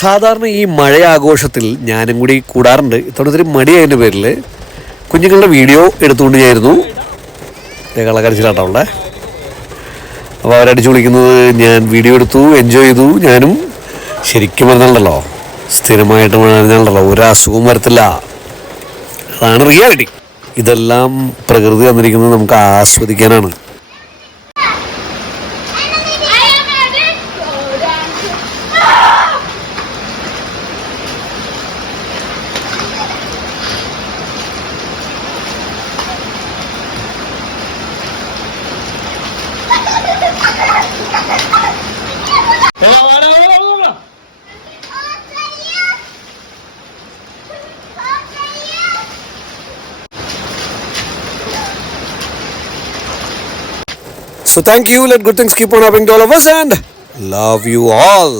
സാധാരണ ഈ മഴ ആഘോഷത്തിൽ ഞാനും കൂടി കൂടാറുണ്ട്. ഇത്തവണത്തിൽ മടിയായതിൻ്റെ പേരിൽ കുഞ്ഞുങ്ങളുടെ വീഡിയോ എടുത്തുകൊണ്ട് ഞായിരുന്നു കളക്കരച്ചിലാട്ടോ ഉള്ളേ. അപ്പോൾ അവരടിച്ചു വിളിക്കുന്നത് ഞാൻ വീഡിയോ എടുത്തു, എൻജോയ് ചെയ്തു. ഞാനും ശരിക്കും പറഞ്ഞാലുണ്ടല്ലോ, സ്ഥിരമായിട്ട് പറഞ്ഞാലുണ്ടല്ലോ ഒരു അസുഖവും വരത്തില്ല. അതാണ് റിയാലിറ്റി. ഇതെല്ലാം പ്രകൃതി തന്നിരിക്കുന്നത് നമുക്ക് ആസ്വദിക്കാനാണ്. So thank you. Let good things keep on happening to all of us and love you all.